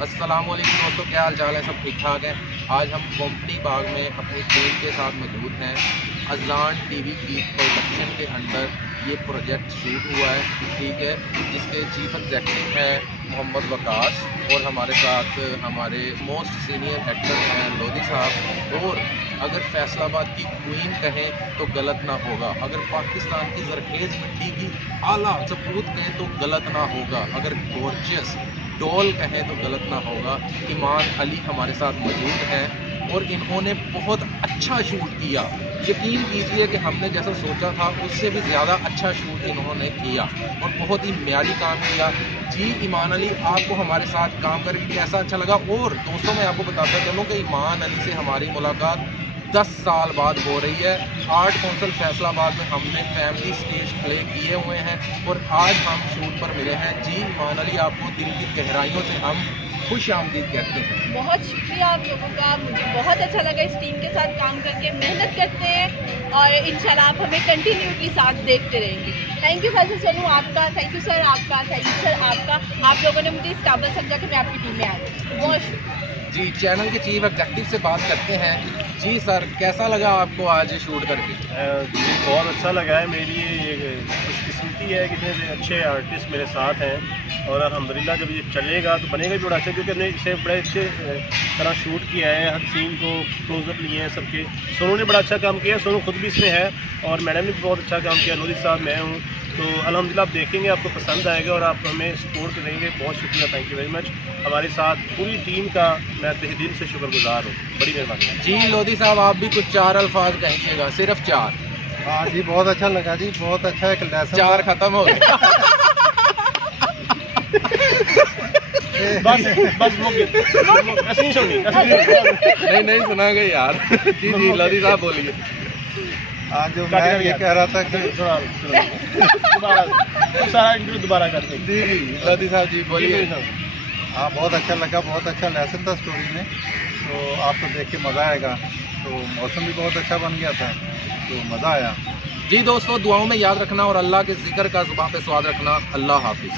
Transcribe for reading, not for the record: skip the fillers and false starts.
अस्सलामुअलैकुम दोस्तों, क्या हाल चाल है? सब ठीक ठाक है। आज हम कोम्पनी बाग में अपनी टीम के साथ मौजूद हैं। अज़लान टीवी की प्रोडक्शन के अंडर ये प्रोजेक्ट शूट हुआ है, ठीक है, जिसके चीफ एग्जेक्टिव हैं मोहम्मद वकास और हमारे साथ हमारे मोस्ट सीनियर एक्टर हैं लोधी साहब। और अगर फैसलाबाद की क्वीन कहें तो गलत ना होगा, अगर पाकिस्तान की ज़रखेज़ मिट्टी की आला सपूत कहें तो गलत ना होगा, अगर गॉर्जियस डॉल कहें तो गलत ना होगा। ईमान अली हमारे साथ मौजूद हैं और इन्होंने बहुत अच्छा शूट किया। यकीन कीजिए कि हमने जैसा सोचा था उससे भी ज़्यादा अच्छा शूट इन्होंने किया और बहुत ही म्यारी काम किया। जी ईमान अली, आपको हमारे साथ काम करके कैसा अच्छा लगा? और दोस्तों मैं आपको बताता चलूँ कि ईमान अली से हमारी मुलाकात 10 साल बाद हो रही है। आर्ट कौंसल फैसलाबाद में हमने फैमिली स्टेज प्ले किए हुए हैं और आज हम शूट पर मिले हैं। जी ईमान अली, आपको दिल की गहराइयों से हम खुश आमदीद कहते हैं। बहुत शुक्रिया आप लोगों का, मुझे बहुत अच्छा लगा इस टीम के साथ काम करके। मेहनत करते हैं और इंशाल्लाह आप हमें कंटिन्यूटली साथ देखते रहेंगे। थैंक यू फैसल सोनू आपका, थैंक यू सर आपका, थैंक यू सर आपका। आप लोगों ने मुझे इस काबिल समझा कि मैं आपकी टीम में आ गई। बहुत शुक्रिया। जी, चैनल के चीफ एग्जेक्टिव से बात करते हैं। जी सर, कैसा लगा आपको आज शूट करके? जी बहुत अच्छा लगा है। मेरी ये खुशकिस्मती है कि इतने अच्छे आर्टिस्ट मेरे साथ हैं और अल्हम्दुलिल्लाह जब ये चलेगा तो बनेगा भी बड़ा अच्छा, क्योंकि हमने इसे बड़े अच्छे तरह शूट किया है। हर सीन को क्लोजअप लिए हैं सबके। सोनू ने बड़ा अच्छा काम किया, सोनू खुद भी इसमें है और मैडम ने भी बहुत अच्छा काम किया। लोधी साहब, मैं हूँ, तो अल्हम्दुलिल्लाह आप देखेंगे, आपको पसंद आएगा और आप हमें सपोर्ट करेंगे। बहुत शुक्रिया, थैंक यू वेरी मच। हमारे साथ पूरी टीम का मैं तहे दिल से शुक्रगुजार हूँ, बड़ी मेहरबानी। जी लोधी साहब, आप भी कुछ 4 अल्फाज कहेंगेगा, सिर्फ 4। हाँ जी, बहुत अच्छा लगा जी, बहुत अच्छा एक लेसन 4 खत्म हो गए। बस बस ऐसे नहीं सुननी। नहीं सुनागे यार। जी जी लोधी साहब बोलिए। आज जो मैं ये कह रहा था कि दोबारा सारा इंटरव्यू दोबारा करते हैं। जी जी लोधी साहब जी बोलिए। हाँ, बहुत अच्छा लगा, बहुत अच्छा लेसन था स्टोरी में, तो आपको देख के मज़ा आएगा। तो मौसम भी बहुत अच्छा बन गया था, तो मज़ा आया। जी दोस्तों, दुआओं में याद रखना और अल्लाह के जिक्र का ज़ुबान पे स्वाद रखना। अल्लाह हाफिज़।